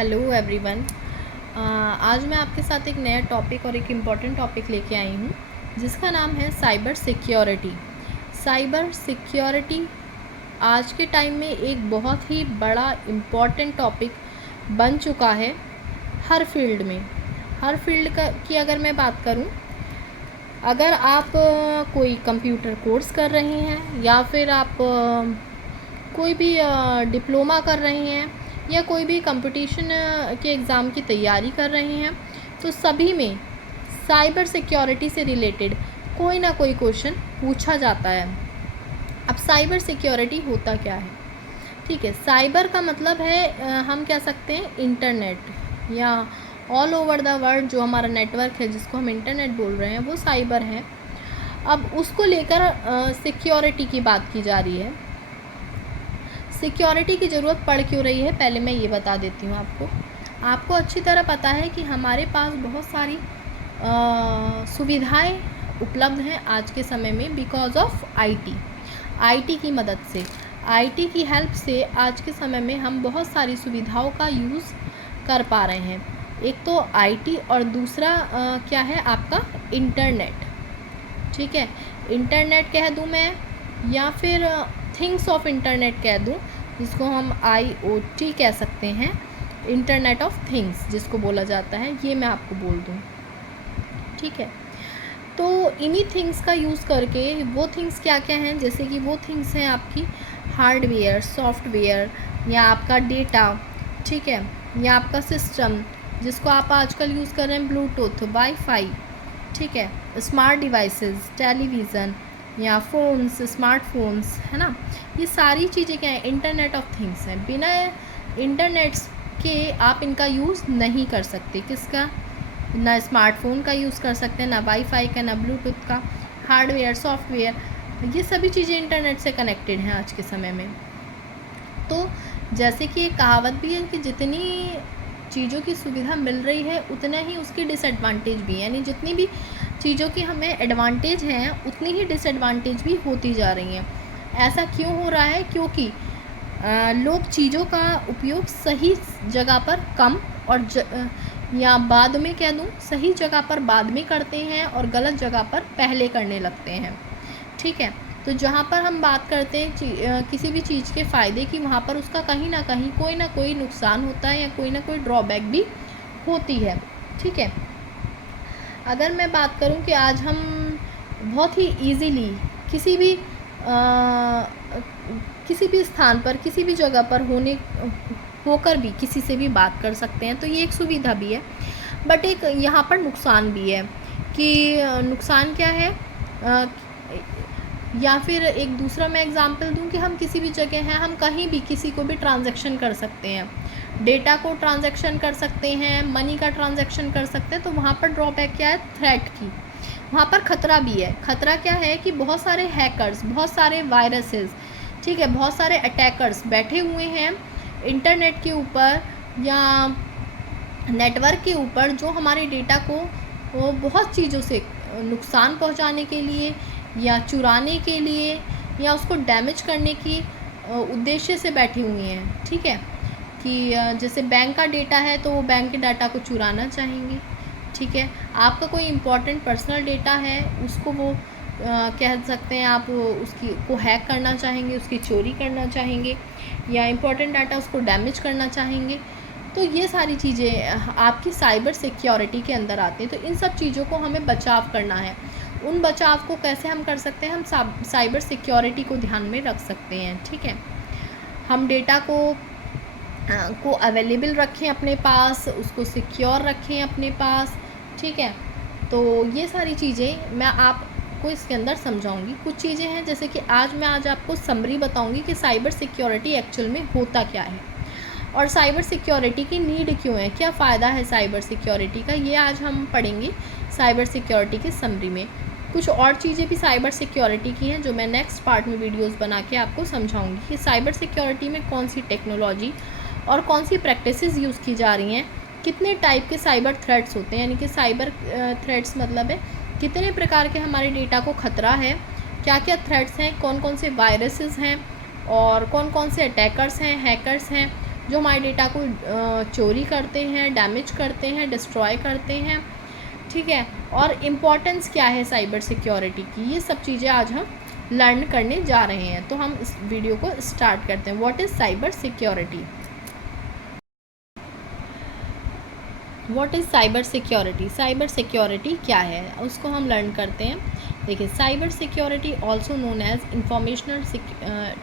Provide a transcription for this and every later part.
Hello everyone. आज मैं आपके साथ एक नया टॉपिक और एक इम्पॉर्टेंट टॉपिक लेके आई हूँ जिसका नाम है साइबर सिक्योरिटी। साइबर सिक्योरिटी आज के टाइम में एक बहुत ही बड़ा इम्पॉर्टेंट टॉपिक बन चुका है हर फील्ड में। हर फील्ड की अगर मैं बात करूँ, अगर आप कोई कंप्यूटर कोर्स कर रहे हैं या फिर आप कोई भी डिप्लोमा कर रहे हैं या कोई भी कंपटीशन के एग्ज़ाम की तैयारी कर रहे हैं, तो सभी में साइबर सिक्योरिटी से रिलेटेड कोई ना कोई क्वेश्चन पूछा जाता है। अब साइबर सिक्योरिटी होता क्या है? ठीक है, साइबर का मतलब है हम कह सकते हैं इंटरनेट या ऑल ओवर द वर्ल्ड जो हमारा नेटवर्क है जिसको हम इंटरनेट बोल रहे हैं वो साइबर है। अब उसको लेकर सिक्योरिटी की बात की जा रही है। सिक्योरिटी की ज़रूरत पड़ क्यों रही है, पहले मैं ये बता देती हूँ आपको अच्छी तरह पता है कि हमारे पास बहुत सारी सुविधाएं उपलब्ध हैं आज के समय में बिकॉज ऑफ आईटी की मदद से, आईटी की हेल्प से आज के समय में हम बहुत सारी सुविधाओं का यूज़ कर पा रहे हैं। एक तो आईटी और दूसरा क्या है आपका इंटरनेट। ठीक है, इंटरनेट कह दूँ मैं या फिर थिंग्स ऑफ इंटरनेट कह दूँ, जिसको हम IoT कह सकते हैं, इंटरनेट ऑफ थिंग्स जिसको बोला जाता है, ये मैं आपको बोल दूँ। ठीक है, तो इन्हीं थिंग्स का यूज़ करके वो थिंग्स क्या क्या हैं, जैसे कि वो थिंग्स हैं आपकी हार्डवेयर, सॉफ्टवेयर या आपका डेटा। ठीक है, या आपका सिस्टम जिसको आप आजकल यूज़ कर रहे हैं, ब्लूटूथ, वाईफाई। ठीक है, स्मार्ट डिवाइसेस, टेलीविज़न या फ़ोन्स, स्मार्टफोन्स, है ना। ये सारी चीज़ें क्या है, इंटरनेट ऑफ थिंग्स हैं। बिना इंटरनेट्स के आप इनका यूज़ नहीं कर सकते। किसका? ना स्मार्टफोन का यूज़ कर सकते हैं, ना वाईफाई का, ना ब्लूटूथ का। हार्डवेयर, सॉफ्टवेयर, ये सभी चीज़ें इंटरनेट से कनेक्टेड हैं आज के समय में। तो जैसे कि एक कहावत भी है कि जितनी चीज़ों की सुविधा मिल रही है उतना ही उसकी डिसएडवांटेज भी है, यानी जितनी भी चीज़ों की हमें एडवांटेज हैं उतनी ही डिसएडवांटेज भी होती जा रही हैं। ऐसा क्यों हो रहा है? क्योंकि लोग चीज़ों का उपयोग सही जगह पर कम और या बाद में कह दूँ, सही जगह पर बाद में करते हैं और गलत जगह पर पहले करने लगते हैं। ठीक है, तो जहाँ पर हम बात करते हैं किसी भी चीज़ के फ़ायदे की, वहाँ पर उसका कहीं ना कहीं कोई ना कोई नुकसान होता है या कोई ना कोई ड्रॉबैक भी होती है। ठीक है, अगर मैं बात करूं कि आज हम बहुत ही इजीली किसी भी स्थान पर, किसी भी जगह पर होकर भी किसी से भी बात कर सकते हैं, तो ये एक सुविधा भी है। बट एक यहाँ पर नुकसान भी है कि नुकसान क्या है, या फिर एक दूसरा मैं एग्जांपल दूं कि हम किसी भी जगह हैं, हम कहीं भी किसी को भी ट्रांजैक्शन कर सकते हैं, डेटा को ट्रांजैक्शन कर सकते हैं, मनी का ट्रांजैक्शन कर सकते हैं। तो वहाँ पर ड्रॉबैक क्या है? थ्रेट की, वहाँ पर ख़तरा भी है। ख़तरा क्या है कि बहुत सारे हैकर्स, बहुत सारे वायरसेस, ठीक है, बहुत सारे अटैकर्स बैठे हुए हैं इंटरनेट के ऊपर या नेटवर्क के ऊपर, जो हमारे डेटा को वो बहुत चीज़ों से नुकसान पहुँचाने के लिए या चुराने के लिए या उसको डैमेज करने की उद्देश्य से बैठी हुई हैं। ठीक है, कि जैसे बैंक का डेटा है तो वो बैंक के डाटा को चुराना चाहेंगे। ठीक है, आपका कोई इम्पोर्टेंट पर्सनल डेटा है उसको वो कह सकते हैं आप उसकी को हैक करना चाहेंगे, उसकी चोरी करना चाहेंगे या इम्पोर्टेंट डाटा उसको डैमेज करना चाहेंगे। तो ये सारी चीज़ें आपकी साइबर सिक्योरिटी के अंदर आती हैं। तो इन सब चीज़ों को हमें बचाव करना है। उन बचाव को कैसे हम कर सकते हैं? हम साइबर सिक्योरिटी को ध्यान में रख सकते हैं। ठीक है, हम डेटा को अवेलेबल रखें अपने पास, उसको सिक्योर रखें अपने पास। ठीक है, तो ये सारी चीज़ें मैं आपको इसके अंदर समझाऊंगी। कुछ चीज़ें हैं जैसे कि मैं आज आपको समरी बताऊंगी कि साइबर सिक्योरिटी एक्चुअल में होता क्या है और साइबर सिक्योरिटी की नीड क्यों है, क्या फ़ायदा है साइबर सिक्योरिटी का, ये आज हम पढ़ेंगे साइबर सिक्योरिटी की समरी में। कुछ और चीज़ें भी साइबर सिक्योरिटी की हैं जो मैं नेक्स्ट पार्ट में वीडियोस बना के आपको समझाऊंगी कि साइबर सिक्योरिटी में कौन सी टेक्नोलॉजी और कौन सी प्रैक्टिसेस यूज़ की जा रही हैं, कितने टाइप के साइबर थ्रेट्स होते हैं, यानी कि साइबर थ्रेट्स मतलब है कितने प्रकार के हमारे डेटा को ख़तरा है, क्या क्या थ्रेट्स हैं, कौन कौन से वायरसेस हैं और कौन कौन से अटैकर्स हैं, हैकर्स हैं, जो हमारे डेटा को चोरी करते हैं, डैमेज करते हैं, डिस्ट्रॉय करते हैं, ठीक है। और इम्पोर्टेंस क्या है साइबर सिक्योरिटी की, ये सब चीज़ें आज हम लर्न करने जा रहे हैं। तो हम इस वीडियो को स्टार्ट करते हैं। What is cyber security? What is cyber security? Cyber security क्या है उसको हम लर्न करते हैं। देखिए, cyber security also known as informational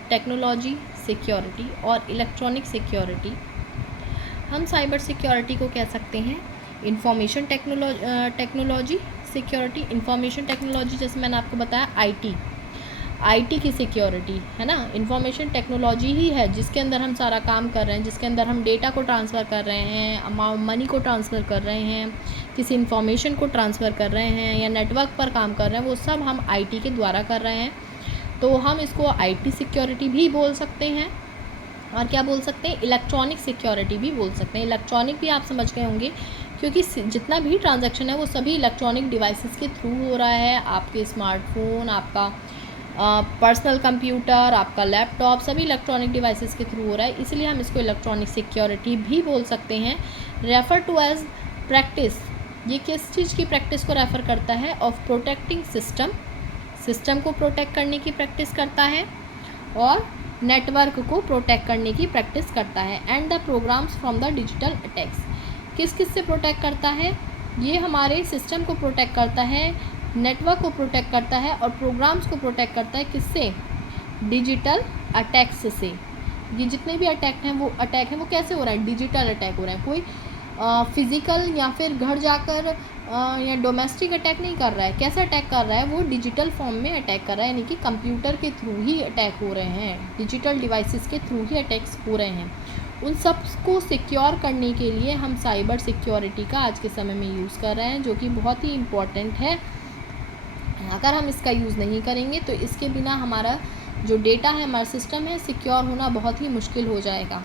technology security और इलेक्ट्रॉनिक सिक्योरिटी। हम साइबर सिक्योरिटी को कह सकते हैं information technology security. Information technology जैसे मैंने आपको बताया आईटी की सिक्योरिटी है ना। इंफॉर्मेशन टेक्नोलॉजी ही है जिसके अंदर हम सारा काम कर रहे हैं, जिसके अंदर हम डेटा को ट्रांसफ़र कर रहे हैं, मनी को ट्रांसफ़र कर रहे हैं, किसी इंफॉर्मेशन को ट्रांसफ़र कर रहे हैं या नेटवर्क पर काम कर रहे हैं, वो सब हम आईटी के द्वारा कर रहे हैं। तो हम इसको आईटी सिक्योरिटी भी बोल सकते हैं। और क्या बोल सकते हैं? इलेक्ट्रॉनिक सिक्योरिटी भी बोल सकते हैं। इलेक्ट्रॉनिक भी आप समझ गए होंगे, क्योंकि जितना भी ट्रांजैक्शन है वो सभी इलेक्ट्रॉनिक डिवाइसेस के थ्रू हो रहा है। आपके स्मार्टफोन, आपका पर्सनल कंप्यूटर, आपका लैपटॉप, सभी इलेक्ट्रॉनिक डिवाइसेस के थ्रू हो रहा है, इसलिए हम इसको इलेक्ट्रॉनिक सिक्योरिटी भी बोल सकते हैं। रेफ़र टू एज प्रैक्टिस, ये किस चीज़ की प्रैक्टिस को रेफ़र करता है? ऑफ प्रोटेक्टिंग सिस्टम को प्रोटेक्ट करने की प्रैक्टिस करता है और नेटवर्क को प्रोटेक्ट करने की प्रैक्टिस करता है। And the programmes from the digital attacks, किस से प्रोटेक्ट करता है? ये हमारे सिस्टम को प्रोटेक्ट करता है, नेटवर्क को प्रोटेक्ट करता है और प्रोग्राम्स को प्रोटेक्ट करता है। किससे? डिजिटल अटैक्स से। ये जितने भी अटैक हैं वो कैसे हो रहा है? डिजिटल अटैक हो रहा है। कोई फिज़िकल या फिर घर जाकर या डोमेस्टिक अटैक नहीं कर रहा है। कैसे अटैक कर रहा है? वो डिजिटल फॉर्म में अटैक कर रहा है, यानी कि कंप्यूटर के थ्रू ही अटैक हो रहे हैं, डिजिटल डिवाइसेस के थ्रू ही अटैक्स हो रहे हैं। उन सब को सिक्योर करने के लिए हम साइबर सिक्योरिटी का आज के समय में यूज़ कर रहे हैं, जो कि बहुत ही इम्पॉर्टेंट है। अगर हम इसका यूज़ नहीं करेंगे तो इसके बिना हमारा जो डेटा है, हमारा सिस्टम है, सिक्योर होना बहुत ही मुश्किल हो जाएगा।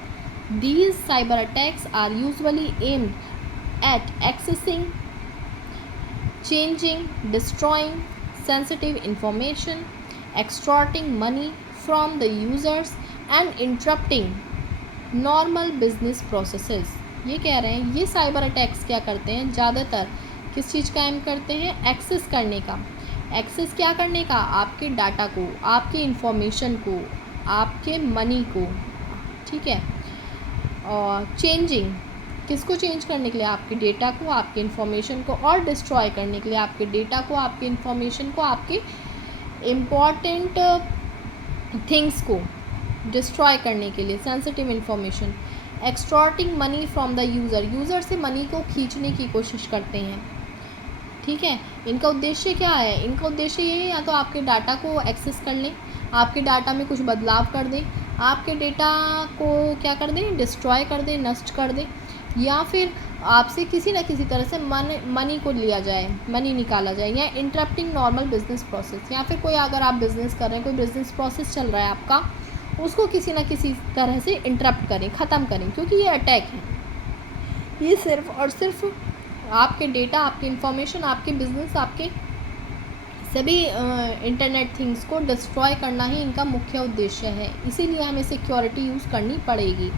These cyber attacks are usually aimed at accessing, changing, destroying sensitive information, extorting money from the users and interrupting normal business processes। ये कह रहे हैं ये साइबर अटैक्स क्या करते हैं? ज़्यादातर किस चीज़ का एम करते हैं? एक्सेस करने का। एक्सेस क्या करने का? आपके डाटा को, आपके इंफॉर्मेशन को, आपके मनी को, ठीक है। और चेंजिंग, किसको चेंज करने के लिए? आपके डेटा को, आपके इन्फॉर्मेशन को, और डिस्ट्रॉय करने के लिए आपके डेटा को, आपके इन्फॉर्मेशन को, आपके इम्पॉर्टेंट थिंग्स को डिस्ट्रॉय करने के लिए, sensitive information. Extorting money from the user से मनी को खींचने की कोशिश करते हैं, ठीक है। इनका उद्देश्य क्या है? इनका उद्देश्य ये है या तो आपके डाटा को एक्सेस कर लें, आपके डाटा में कुछ बदलाव कर दें, आपके डेटा को क्या कर दें? डिस्ट्रॉय कर दें, नष्ट कर दें, या फिर आपसे किसी न किसी तरह से मनी को लिया जाए, मनी निकाला जाए, या इंटरप्टिंग नॉर्मल बिजनेस प्रोसेस, या फिर कोई अगर आप बिज़नेस कर रहे हैं, कोई बिज़नेस प्रोसेस चल रहा है आपका, उसको किसी न किसी तरह से इंटरप्ट करें, ख़त्म करें, क्योंकि ये अटैक है। ये सिर्फ और सिर्फ आपके डेटा, आपकी इन्फॉर्मेशन, आपके बिज़नेस, आपके सभी इंटरनेट थिंग्स को डिस्ट्रॉय करना ही इनका मुख्य उद्देश्य है। इसीलिए हमें सिक्योरिटी यूज़ करनी पड़ेगी।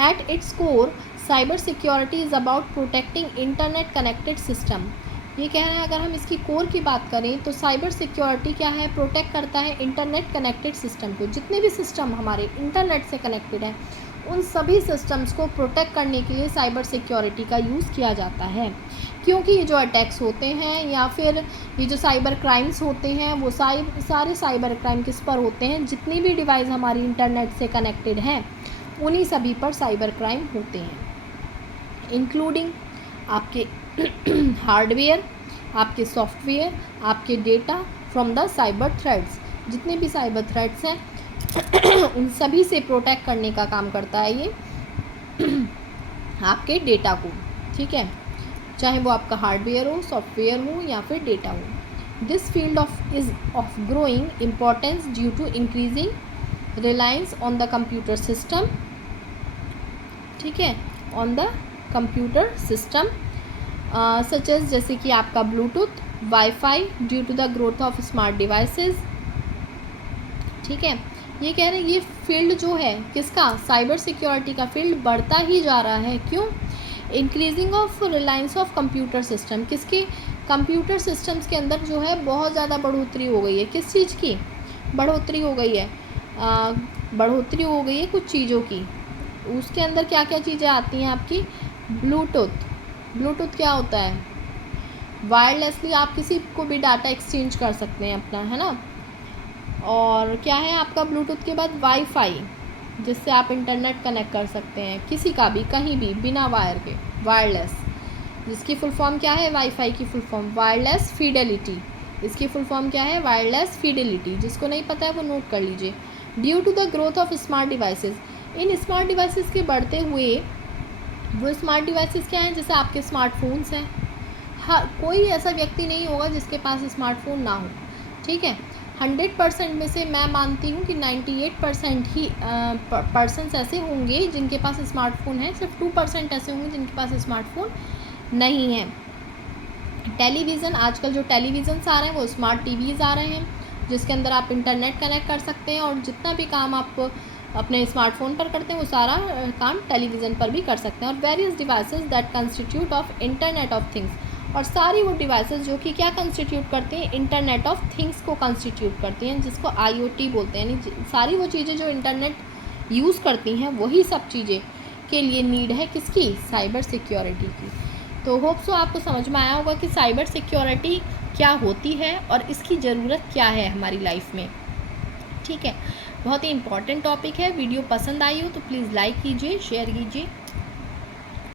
At its core cyber security is about protecting internet connected system. ये कह रहे हैं अगर हम इसकी कोर की बात करें तो साइबर सिक्योरिटी क्या है? प्रोटेक्ट करता है इंटरनेट कनेक्टेड सिस्टम को। जितने भी सिस्टम हमारे इंटरनेट से कनेक्टेड हैं उन सभी सिस्टम्स को प्रोटेक्ट करने के लिए साइबर सिक्योरिटी का यूज़ किया जाता है, क्योंकि ये जो अटैक्स होते हैं या फिर ये जो साइबर क्राइम्स होते हैं वो सारे साइबर क्राइम किस पर होते हैं? जितनी भी डिवाइस हमारी इंटरनेट से कनेक्टेड हैं उन्हीं सभी पर साइबर क्राइम होते हैं, इंक्लूडिंग आपके हार्डवेयर, आपके सॉफ्टवेयर, आपके data from the cyber threads. जितने भी साइबर थ्रेड्स हैं उन सभी से प्रोटेक्ट करने का काम करता है ये आपके डेटा को, ठीक है, चाहे वो आपका हार्डवेयर हो, सॉफ्टवेयर हो या फिर डेटा हो। This field is of growing importance due to increasing reliance on the computer system, ठीक है, on the computer system such as जैसे कि आपका Bluetooth, WiFi, due to the growth of smart devices, ठीक है, ये कह रहे हैं ये फील्ड जो है किसका, साइबर सिक्योरिटी का फील्ड बढ़ता ही जा रहा है। क्यों? Increasing of Reliance of computer system, किसके, कंप्यूटर सिस्टम्स के अंदर जो है बहुत ज़्यादा बढ़ोतरी हो गई है। किस चीज़ की बढ़ोतरी हो गई है? बढ़ोतरी हो गई है कुछ चीज़ों की। उसके अंदर क्या क्या चीज़ें आती हैं आपकी? ब्लूटूथ। ब्लूटूथ क्या होता है? वायरलेसली आप किसी को भी डाटा एक्सचेंज कर सकते हैं अपना, है ना। और क्या है आपका ब्लूटूथ के बाद? वाईफाई, जिससे आप इंटरनेट कनेक्ट कर सकते हैं किसी का भी, कहीं भी, बिना वायर के, वायरलेस। जिसकी फुल फॉर्म क्या है? वाईफाई की फुल फॉर्म वायरलेस फिडेलिटी। इसकी फुल फॉर्म क्या है? Wireless fidelity. जिसको नहीं पता है वो नोट कर लीजिए। Due to the growth of smart devices, इन स्मार्ट डिवाइसेस के बढ़ते हुए, वो स्मार्ट डिवाइसेस क्या हैं? जैसे आपके स्मार्टफोन्स हैं। हाँ, कोई ऐसा व्यक्ति नहीं होगा जिसके पास स्मार्टफोन ना हो, ठीक है। 100% में से मैं मानती हूँ कि 98% ही पर्सन्स ऐसे होंगे जिनके पास स्मार्टफोन है, सिर्फ 2% ऐसे होंगे जिनके पास स्मार्टफोन नहीं है। टेलीविज़न, आजकल जो टेलीविज़न्स आ रहे हैं वो स्मार्ट टीवीज़ आ रहे हैं, जिसके अंदर आप इंटरनेट कनेक्ट कर सकते हैं और जितना भी काम आप अपने स्मार्टफोन पर करते हैं वो सारा काम टेलीविज़न पर भी कर सकते हैं। और various devices that constitute of internet of things, और सारी वो डिवाइसेस जो कि क्या कंस्टिट्यूट करती हैं? इंटरनेट ऑफ थिंग्स को कंस्टिट्यूट करती हैं, जिसको IoT बोलते हैं। यानी सारी वो चीज़ें जो इंटरनेट यूज़ करती हैं वही सब चीज़ें के लिए नीड है किसकी? साइबर सिक्योरिटी की। तो होप सो आपको समझ में आया होगा कि साइबर सिक्योरिटी क्या होती है और इसकी ज़रूरत क्या है हमारी लाइफ में, ठीक है। बहुत ही इंपॉर्टेंट टॉपिक है। वीडियो पसंद आई हो तो प्लीज़ लाइक कीजिए, शेयर कीजिए।